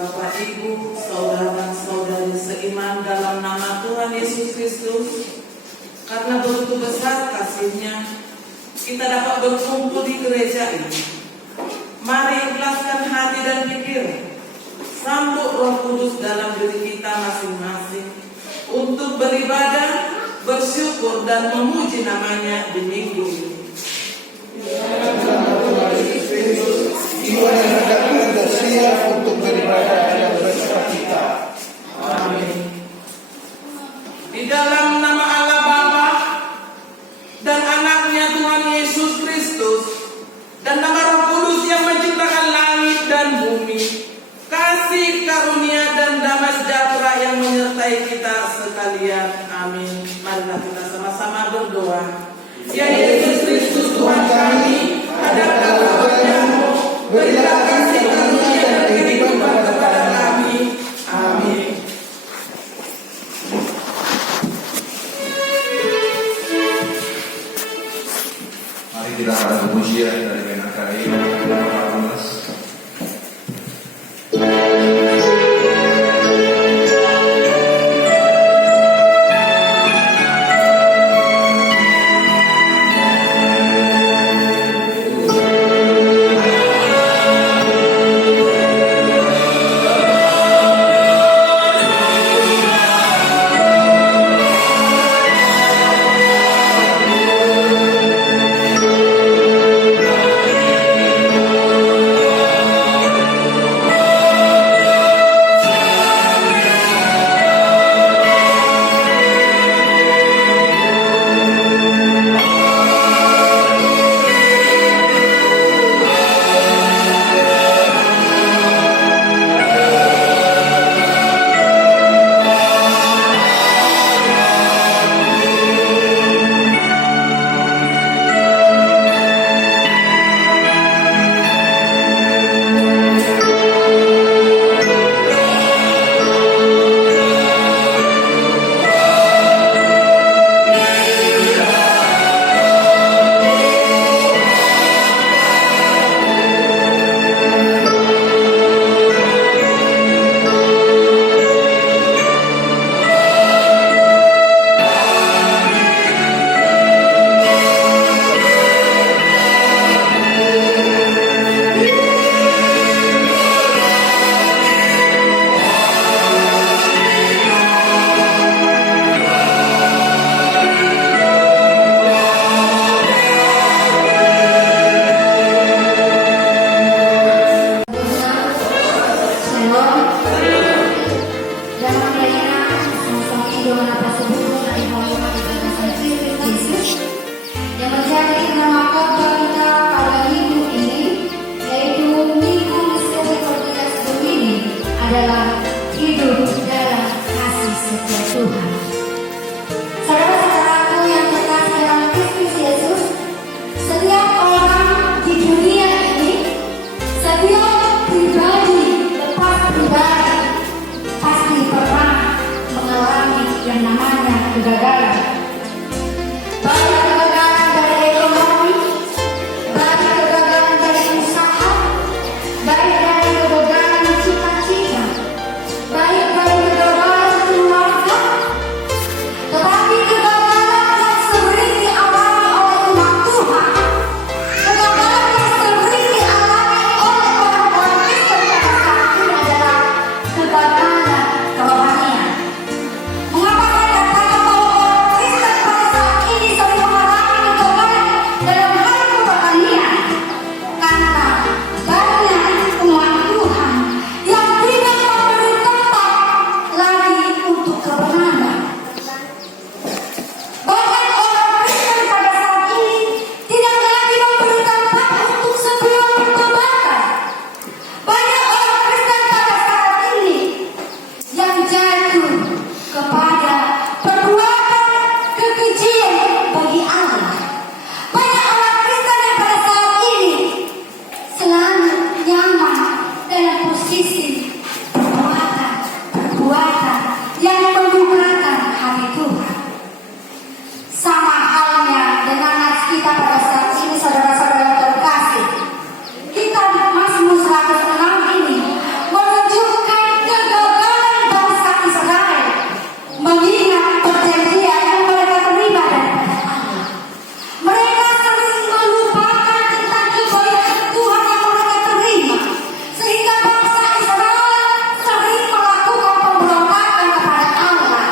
Bapak, Ibu, saudara dan saudari seiman dalam nama Tuhan Yesus Kristus, karena begitu besar kasih-Nya, kita dapat berkumpul di gereja ini. Mari ikhlaskan hati dan pikir, sambut Roh Kudus dalam diri kita masing-masing untuk beribadah, bersyukur dan memuji namanya di minggu ini. Jiwa yang hendak dan siap untuk beribadah dan bersukacita. Amin. Di dalam nama Allah Bapa dan Anaknya Tuhan Yesus Kristus dan nama Roh Kudus yang menciptakan langit dan bumi, kasih karunia dan damai sejahtera yang menyertai kita sekalian. Amin. Marilah kita sama-sama berdoa. Ya Yesus Kristus Tuhan kami, hadaplah wajah-Mu, berilah kasih karunia dan kehidupan kepada kami. Amin. Mari kita akan pujian dari Benakai 14. kita pada saat ini, saudara-saudara yang terkasih, kita di Mazmur 106 ini menunjukkan kegagalan bangsa Israel mengingat perjanjian yang mereka terima daripada Allah. Mereka sering melupakan tentang kebaikan Tuhan yang mereka terima, sehingga bangsa Israel sering melakukan pemberontakan kepada Allah,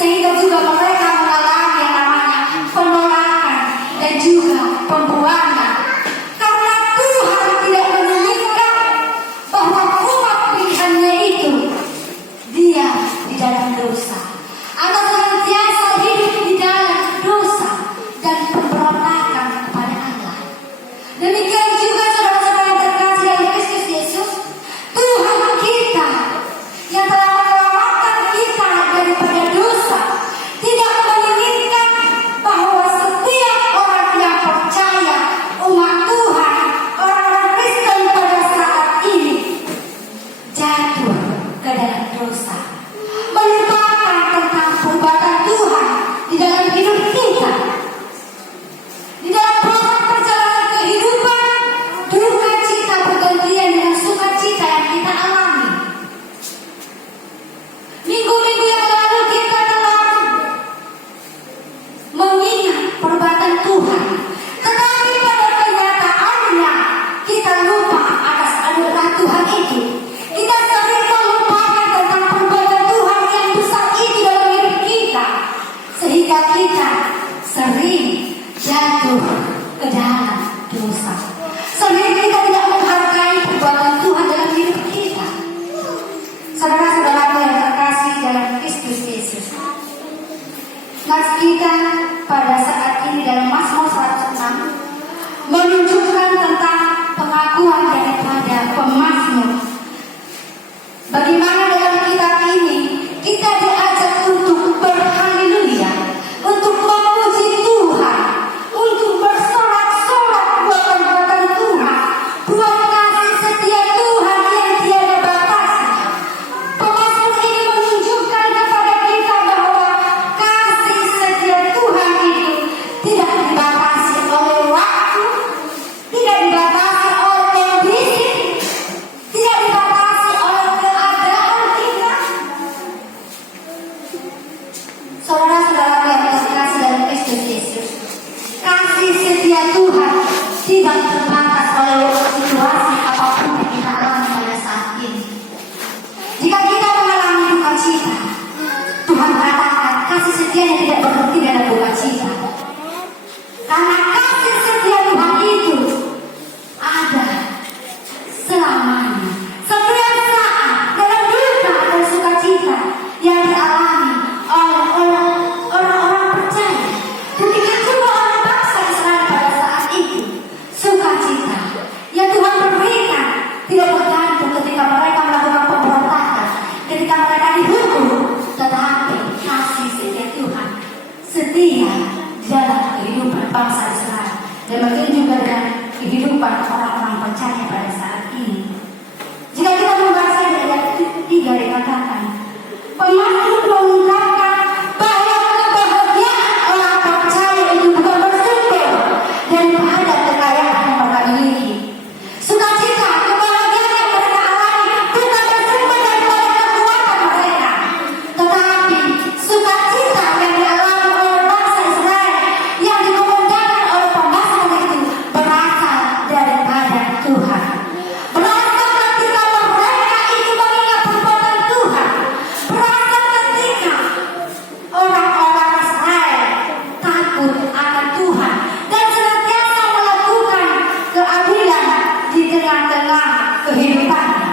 sehingga juga mereka mengalami yang namanya penolakan dan juga pembuangan. Karena Tuhan tidak menginginkan bahwa umat pilihannya itu dia di dalam dosa, atau senantiasa hidup di dalam dosa dan pemberontakan kepada Allah. Demikian juga saudara-saudara yang terkasih dalam Kristus Yesus, Tuhan kita yang telah menyelamatkan kita daripada dosa tidak menginginkan bahwa setiap orang yang percaya, umat Tuhan, orang-orang Kristen pada saat ini jatuh ke dalam dosa, melupakan tentang perbuatan Tuhan di dalam hidup kita. Di dalam proses perjalanan kehidupan, duka cita bergantian dengan sukacita yang kita alami. Minggu-minggu yang lalu kita telah mengingat perbuatan Tuhan, tetapi pada kenyataannya kita lupa atas anugerah Tuhan itu. Kita sering melupakan tentang perbuatan Tuhan yang besar itu dalam hidup kita, sehingga kita sering jatuh ke dalam dosa. Sering kita tidak menghargai perbuatan Tuhan dalam hidup kita. Saudara-saudaraku yang terkasih dalam Kristus Yesus, nats kita pada saat ini dalam Mazmur 106 menunjukkan tentang pengakuan daripada pemazmur. Bagaimana dalam kitab ini kita diajak untuk berhaleluya, untuk memuji Tuhan, untuk bersorak-sorak buat perbuatan Tuhan, buat kasih setia Tuhan yang tiada batasnya. Pemazmur ini menunjukkan kepada kita bahwa kasih setia Tuhan itu tidak dibatasi oleh waktu, tidak dibatasi oleh kondisi, tidak dibatasi oleh keadaan kita. Saudara-saudara yang terkasih dalam Kristus Yesus, kasih setia Tuhan tidak terbatas oleh situasi apapun yang kita alami pada saat ini. Jika kita mengalami duka cita, Tuhan katakan kasih setianya tidak berhenti dalam duka cita. Karena kasih setia Tuhan itu ada selamanya. Setiap saat dalam duka dan sukacita yang dialami oleh orang-orang percaya, demikian juga oleh bangsa Israel pada saat itu, sukacita yang Tuhan berikan tidak bergantung ketika mereka melakukan pemberontakan, ketika mereka dihukum, tetapi kasih setia Tuhan setia dalam kehidupan bangsa Israel, dan begitu juga dengan kehidupan orang-orang percaya pada saat ini. Jika kita membaca dari ayat 3 dikatakan, pemazmur mengungkapkan bahwa kebahagiaan orang percaya itu bukan bersumber daripada kekayaan yang mereka miliki. Sukacita, kebahagiaan yang mereka alami bukan bersumber daripada kekuatan mereka, tetapi sukacita yang dialami oleh bangsa Israel yang dikomandangkan oleh pemazmur itu berasal daripada Tuhan. Berasal ketika mereka itu mengingat perbuatan Tuhan. Berasal ketika orang-orang Israel takut akan Tuhan dan senantiasa melakukan keadilan di tengah-tengah kehidupannya.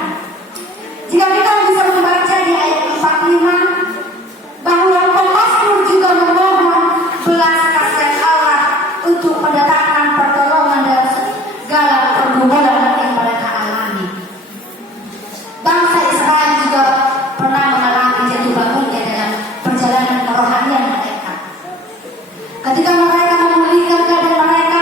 Jika kita bisa membaca di ayat 45 bahwa pemazmur juga memohon belas kasihan Allah untuk mendatangkan pertolongan dalam segala pergumulan yang mereka alami. Bangsa Israel juga pernah mengalami jatuh bangunnya dalam perjalanan kerohanian mereka. Ketika mereka memulihkan keadaan mereka,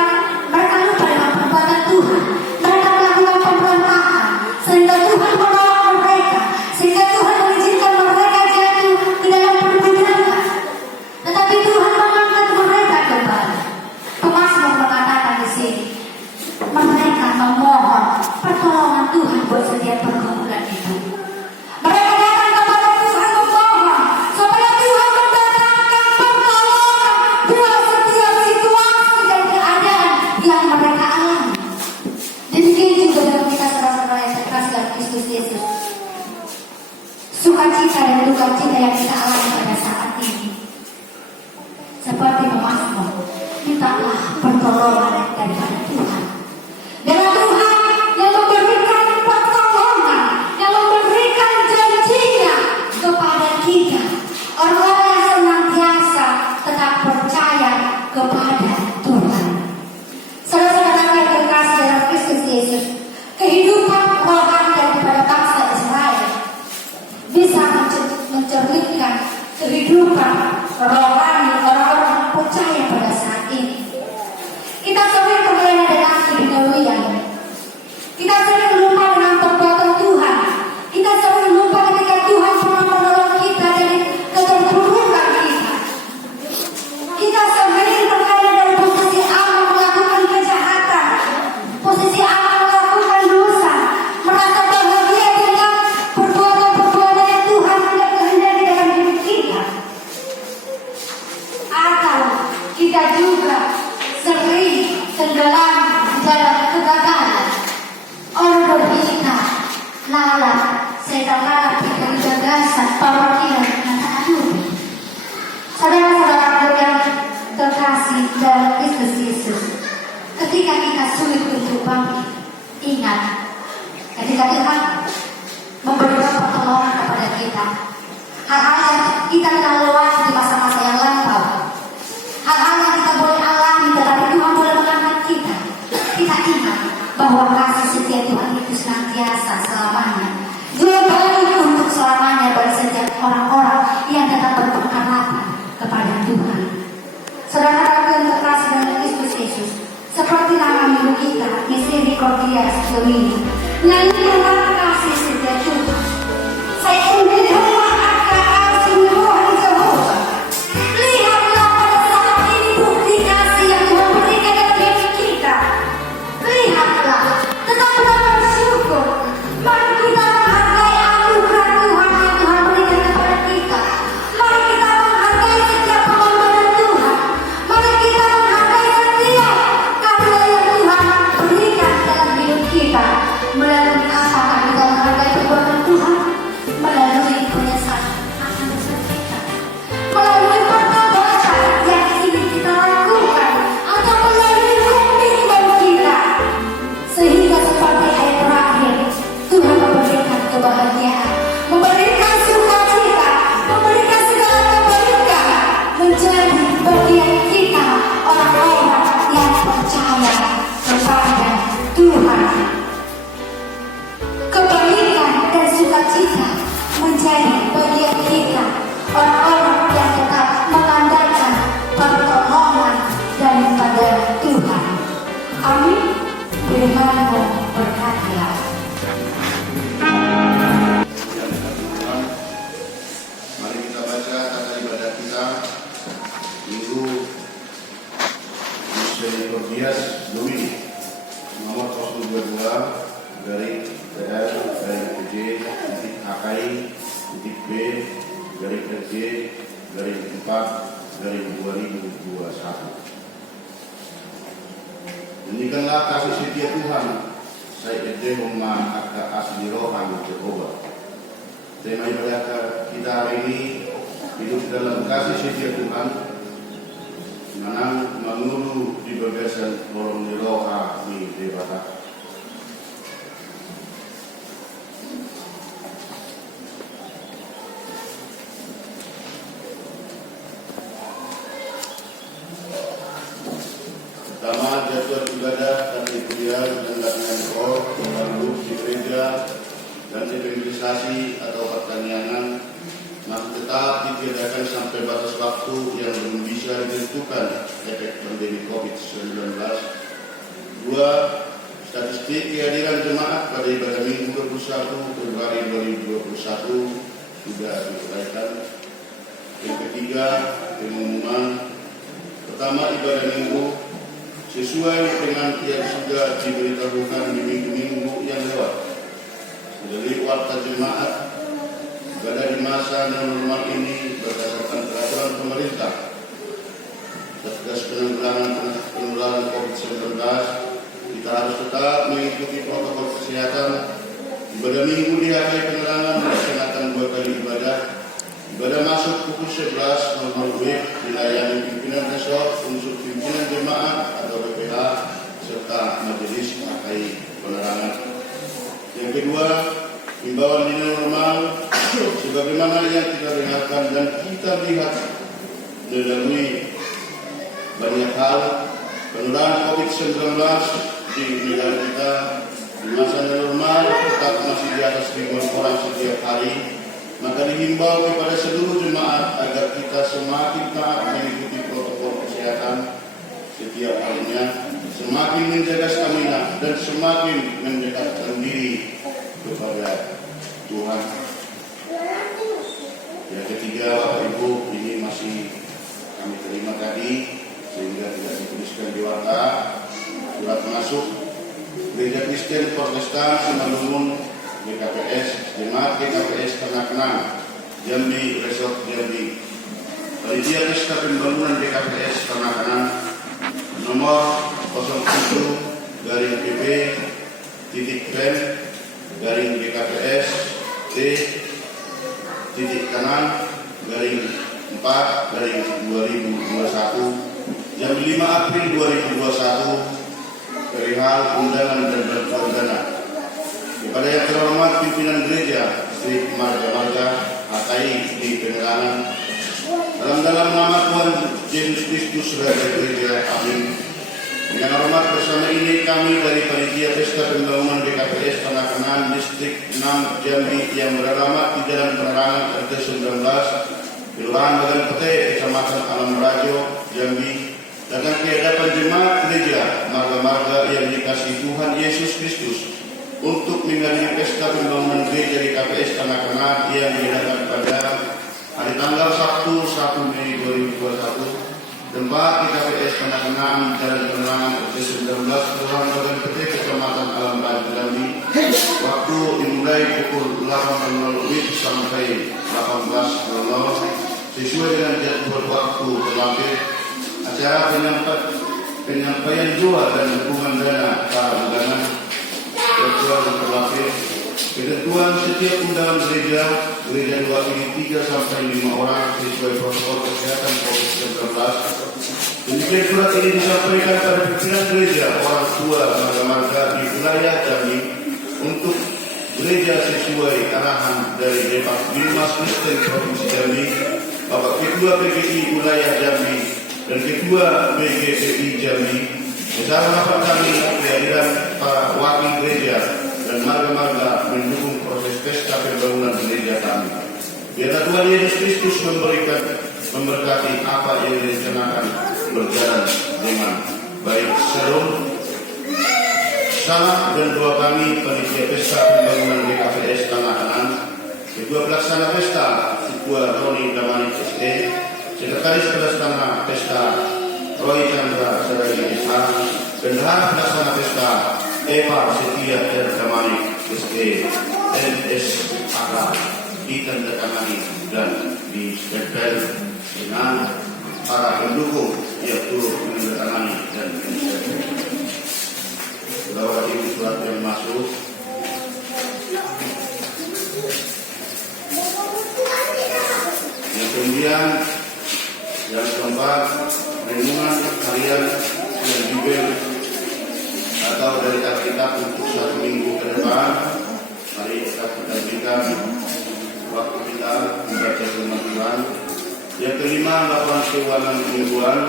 mereka lupa dengan perbuatan Tuhan. Mereka melakukan pemberontakan sehingga Tuhan menolong mereka, sehingga Tuhan mengizinkan mereka jatuh ke dalam perbudakan. Tetapi Tuhan mengangkat mereka kembali. Pemazmur mengatakan kepada Tuhan. Saudara-saudara yang terkasih dalam Kristus Yesus, kehidupan rohani daripada bangsa Israel bisa mencerminkan kehidupan rohani orang-orang percaya pada saat ini. Kita sering terlena dengan keduniawian. Kita sering lupa dengan perbuatan Tuhan. Kita sering lupa ketika Tuhan pernah menolong kita dari keterpurukan kita. Kita sering terkadang dari posisi Allah melakukan kejahatan, posisi Allah melakukan dosa, merasa bahagia dengan perbuatan-perbuatan yang Tuhan tidak kehendaki dalam hidup kita. Atau kita juga sering tenggelam dalam kegagalan. Orang berhina, lalat, setan lalat kita gagasan, perwakilan dan aduh. Saudara-saudara yang terkasih dalam Kristus Yesus, ketika kita sulit untuk bangkit, ingat, ketika Tuhan memberikan pertolongan kepada kita, hal-hal yang kita telah lewati di masa-masa yang lampau, hal-hal yang kita boleh alami, tetapi Tuhan boleh mengangkat kita. Kita ingat bahwa kasih setia Tuhan itu senantiasa selamanya. Dia baik untuk selamanya bagi setiap orang-orang yang tetap berpengharapan kepada Tuhan. Saudara-saudara yang terkasih dalam Kristus Yesus, seperti nama minggu kita, Misericordias Domini, nyanyikanlah kasih setia Tuhan. Saya ingin kasih Tuhan Jehovah. Lihatlah pada saat ini bukti kasih yang Tuhan berikan dalam hidup kita. Lihatlah, tetaplah bersyukur. Mari kita menghargai anugerah Tuhan yang Tuhan berikan kepada kita. Mari kita menghargai setiap pengorbanan Tuhan. Mari kita menghargai setiap karya yang Tuhan berikan dalam hidup kita. Melalui apakah kita menghargai perbuatan Tuhan? Melalui penyesalan akan dosa kita, melalui pertobatan yang ingin kita lakukan, atau melalui komitmen kita, sehingga seperti ayat terakhir, Tuhan memberikan kebahagiaan, memberikan sukacita, memberikan segala kebaikan menjadi bagian kita, orang-orang yang percaya kepada Tuhan. Kebaikan dan sukacita menjadi bagian kita, orang-orang yang tetap mengandalkan pertolongan daripada Tuhan. Amin. Firman-Mu berkatilah. Mari kita baca tata ibadah kita Minggu Misericordias Domini nomor 022 garing PR garing PJ titik HKI titik B garing RJ garing 4 garing 2021. Nyanyikanlah kasih setia Tuhan. Saya Ejehoma Aka Asli Rohan Jehovah. Tema ibadah kita hari ini hidup dalam kasih setia Tuhan. Manang mengulu di bagasan orang di roha di dewata. Pertama, jadwal ibadah dan kuliah dan latihan roh lalu di gereja dan evangelisasi atau pertanianan masih tetap ditiadakan sampai batas waktu yang belum bisa ditentukan efek pandemi COVID-19. 2. Statistik kehadiran jemaat pada ibadah Minggu 21 Februari 2021 sudah diuraikan. Yang ketiga, pengumuman. Pertama, ibadah Minggu sesuai dengan yang sudah diberitahukan di minggu-minggu yang lewat. Melalui warta jemaat, ibadah di masa normal ini berdasarkan peraturan pemerintah. Satgas penanggulangan COVID-19, kita harus tetap mengikuti protokol kesehatan. Ibadah Minggu di hari penerangan melaksanakan 2 kali ibadah. Ibadah masuk pukul 11 WIB dilayani pimpinan resort, unsur pimpinan jemaat atau BPH serta majelis pakai penerangan. Yang kedua, himbauan di normal sebagaimana yang kita dengarkan dan kita lihat melalui banyak hal hal penularan COVID-19 di negara kita di masa normal tetap masih di atas 1.000 orang setiap hari, maka dihimbau kepada seluruh jemaat agar kita semakin taat mengikuti protokol kesehatan setiap harinya, semakin menjaga stamina dan semakin mendekatkan diri kepada Tuhan. Yang ketiga, Bapak Ibu, ini masih kami terima tadi sehingga tidak dituliskan di warta. Surat masuk Gereja Kristen Protestan Simalungun GKPS, Jemaat GKPS Tanah Kenang, Jambi Resort Jambi, Panitia Pesta Pembangunan GKPS Tanah Kenang, nomor 07-PB-GKPS T-Kanan-4-2021 jam 5 April 2021 perihal undangan dan perdana kepada yang terhormat pimpinan gereja Sri Marga AKI di Penyerangan dalam nama Tuhan Yesus Kristus Raja Gereja. Amin. Dengan hormat bersama ini kami dari Panitia Pesta Pembangunan GKPS Tanah Kenang Distrik 6 Jambi yang beralamat di Jalan Penerangan RT 19 Kelurahan Bagan Pete, Kecamatan Alam Rajo, Jambi, datang ke hadapan jemaat gereja marga-marga yang dikasihi Tuhan Yesus Kristus untuk menghadiri pesta pembangunan gereja GKPS Tanah Kenang yang diadakan pada hari tanggal Sabtu 1 Mei 2021. Tempat GKPS Tanah Kenang, Jalan Penerangan RT 19 Kelurahan Bagan Pete, Kecamatan Alam Rajo, Jambi. Waktu dimulai pukul 8.00 sampai 18.00 sesuai dengan jadwal waktu terlampir. Acara penyampaian doa dan dukungan dana para undangan jadwal dan terlampir. Ketentuan setiap undangan gereja diwakili 3 sampai 5 orang sesuai protokol kesehatan COVID-19. Demikian surat ini disampaikan pada pimpinan gereja, orang tua marga-marga di wilayah Jambi untuk gereja sesuai arahan dari Depak Bimas Kristen Provinsi Jambi, Bapak Ketua PGI wilayah Jambi dan Ketua BGPI Jambi. Bersama Bapak kami kehadiran para wakil gereja dan marga-marga mendukung proses pesta pembangunan gereja kami. Biarlah Tuhan Yesus Kristus memberkati apa yang direncanakan berjalan dengan baik. Salam dan doa kami Panitia Pesta Pembangunan GKPS Tanah Kenang, Ketua Pelaksana Pesta Ketua Roni Damani ST, Sekretaris Pelaksana Pesta Roy Chandra Saragi SH, Bendahara Pelaksana Pesta Eva Setia Damani ST, NSAK ditandatangani dan ditempel dengan para pendukung yang turut menandatangani dan menetapkan. Bahwa ini surat yang masuk. Yang kemudian yang keempat, renungan harian yang Bible atau dari Alkitab untuk 1 minggu ke depan. Mari kita berikan waktu kita membaca firman Tuhan. Yang kelima, laporan keuangan mingguan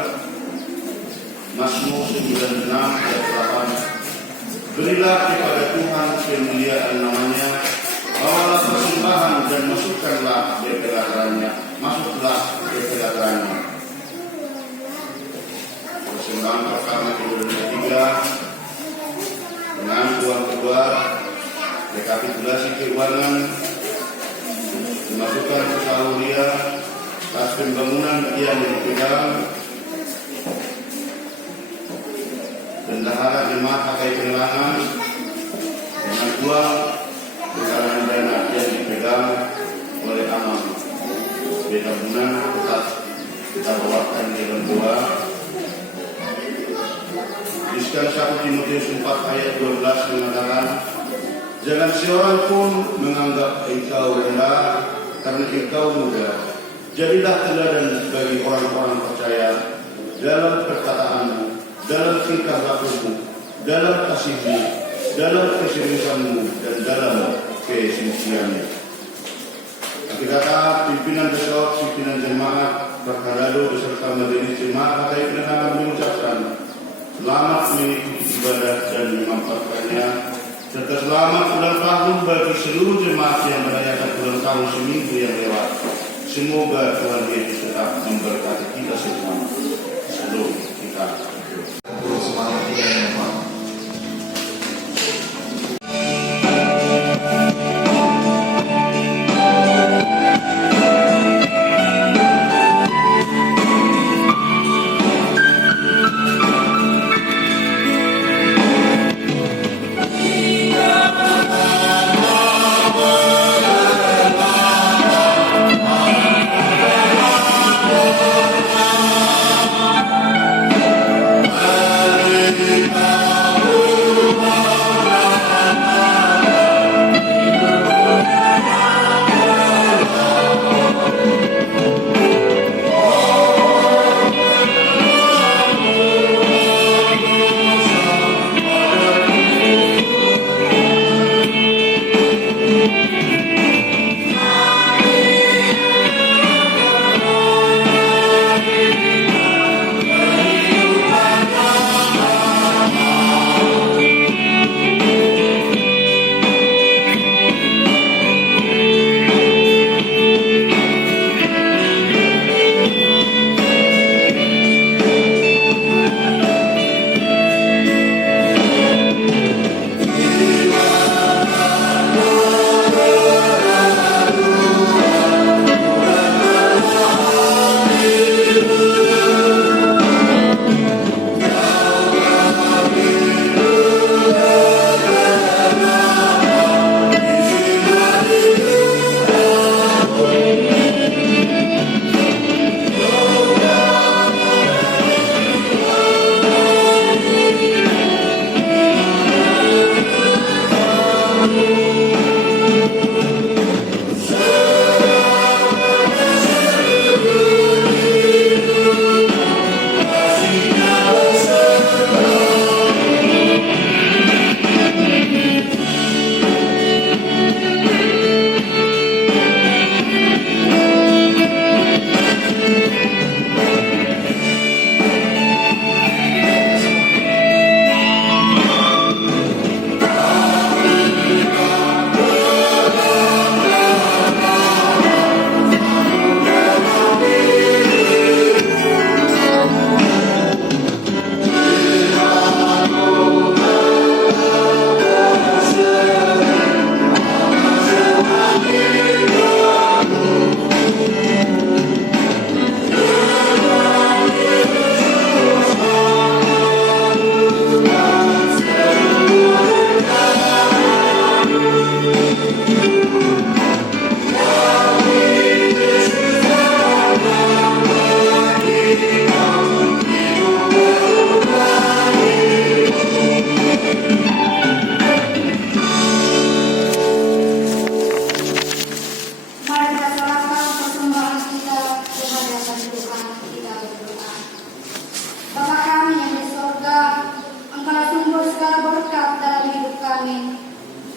Mazmur 96 ayat 8. Berilah kepada Tuhan kemuliaan namanya, bawalah persembahan dan masuklah ke hadiratnya. Persembahan pertama, kedua dan ketiga dengan uang kedua, rekapitulasi keuangan, dimasukkan ke saluria, tas pembangunan yang dipegang, bendahara jemaat pakai penerangan dengan uang penggalangan dana yang dipegang oleh amal tabungan tetap kita bawakan dalam doa. Diskan 1 Timotius 4 ayat 12 mengatakan, jangan seorang pun menganggap engkau rendah karena engkau muda. Jadilah teladan bagi orang-orang percaya dalam perkataanmu, dalam tingkah lakumu, dalam kasihmu, dalam keseriusanmu, dan dalam kesucianmu. Akhir kata, pimpinan besar, pimpinan jemaat, Berkadado beserta majelis jemaat pakai penerangan mengucapkan selamat mengikuti ibadah dan memanfaatkannya, serta selamat ulang tahun bagi seluruh jemaat yang merayakan ulang tahun seminggu yang lewat. Semoga Tuhan Yesus tetap memberkati kita semua. Sebelum kita Untuk semangat kita yang Pak.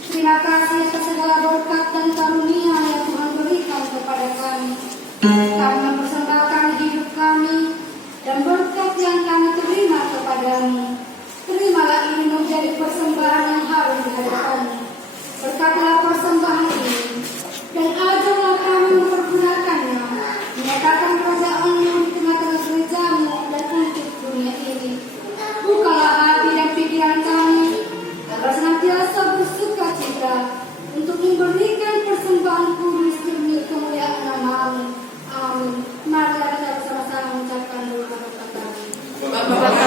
Terima kasih atas segala berkat dan karunia yang Tuhan berikan kepada kami. Kami mempersembahkan hidup kami dan berkat yang kami terima kepadamu. Terimalah ini menjadi persembahan yang harum di hadapan-Mu. Berkatilah persembahan ini dan ajarlah kami mempergunakannya, menyatakan kerajaan-Mu di tengah-tengah gereja-Mu dan untuk dunia ini. Bukalah hati dan pikiran kami agar senantiasa bersuka cita untuk memberikan persembahan kudus demi kemuliaan nama-Mu. Amin. Mari kita bersama-sama mengucapkan doa kepada kami. Bapa